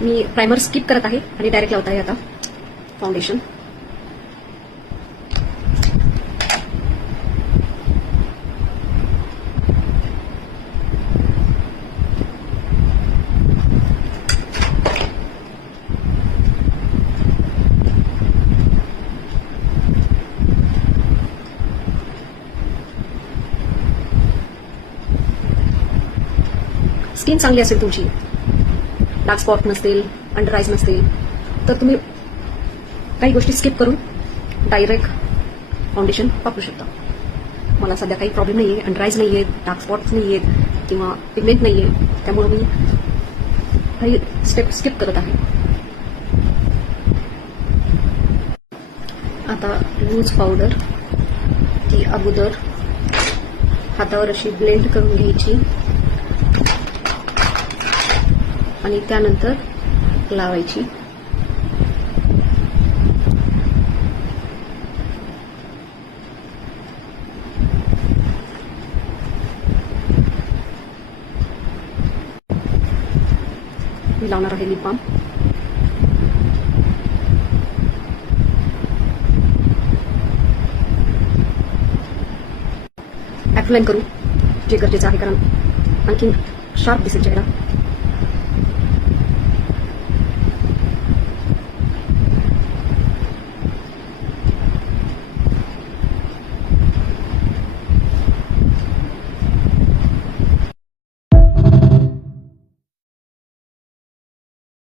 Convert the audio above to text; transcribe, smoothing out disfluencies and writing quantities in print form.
मी primer skip करत आहे आणि डायरेक्ट लावत आहे आता फाउंडेशन. स्किन चांगली असेल तुमची, डार्क स्पॉट नसतील, अंडर आईज नसतील, तर तुम्ही काही गोष्टी स्किप करून डायरेक्ट फाउंडेशन वापरू शकता. मला सध्या काही प्रॉब्लेम नाहीये, अंडर आईज नाहीये, डार्क स्पॉट्स नाहीयेत किंवा पिगमेंट नाहीये, त्यामुळे मी काही स्टेप स्किप करत आहे. आता लूज पावडर ती अगोदर हातावर अशी ब्लेंड करून घ्यायची आणि त्यानंतर लावायची. मी लावणार आहे लिप बाम. ॲप्लाइन करू जे गरजेचं आहे, कारण आणखी शार्प दिसेल चेहरा.